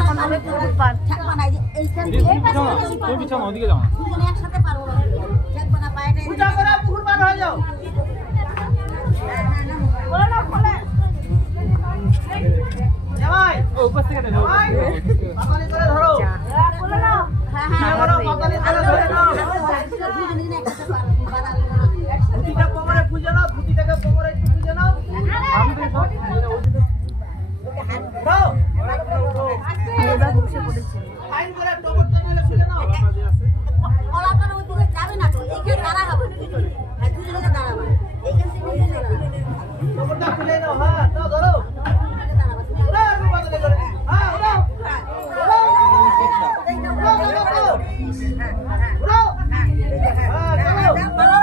এখন হবে পুকুর পার। তুমি পিছনে ওদিকে যাও না। একসাথে পারবো পূজা করে পুকুর পার হয়ে যাও। ও উপর থেকে দেখো। পাতালি করে ধরো। ভূতিটা কোমরে পুজো নাও, ভূতিটাকে কোমরে একটু পুজো নাও। এবার বসে পড়েছে। ফাইন করে টগরটা মিলে পুজো নাও। কলাটার ওইদিকে যাবে না তো, এইখানে দাঁড়া হবে দুজনে। হ্যাঁ, দুজনে দাঁড়াবে। এইখান থেকে দুজনে দাঁড়াবে। টগরটা খুলে নাও, হ্যাঁ, নাও ধরো। ওরা আর পাতালি করে। হ্যাঁ, ওরাও। ওরাও। ওরাও। হ্যাঁ, চলো।